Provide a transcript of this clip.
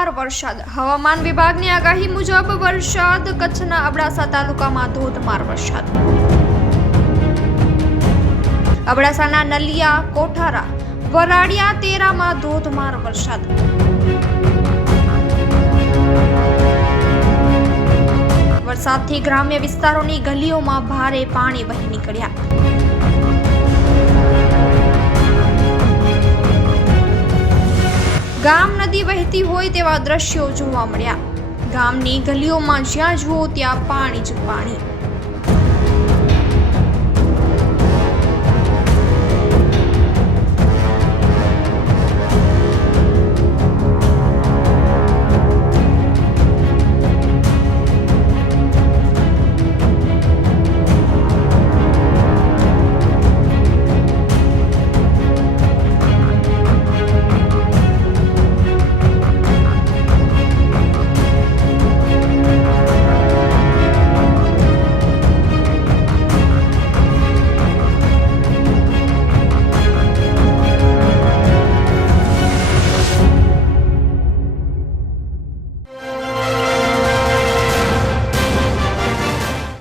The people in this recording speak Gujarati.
ધોધમાર વરસાદ. હવામાન વિભાગની આગાહી મુજબ વરસાદ. કચ્છના અબડાસા તાલુકામાં ધોધમાર વરસાદ. અબડાસાના નલિયા, કોઠારા, વરાડિયા, તેરામાં ધોધમાર વરસાદ. વરસાદથી ગ્રામ્ય વિસ્તારોની ગલીઓમાં ભારે પાણી વહી નીકળ્યા. ગામ નદી વહેતી હોય તેવા દ્રશ્યો જોવા મળ્યા. ગામની ગલીઓમાં જ્યાં જુઓ ત્યાં પાણી જ પાણી.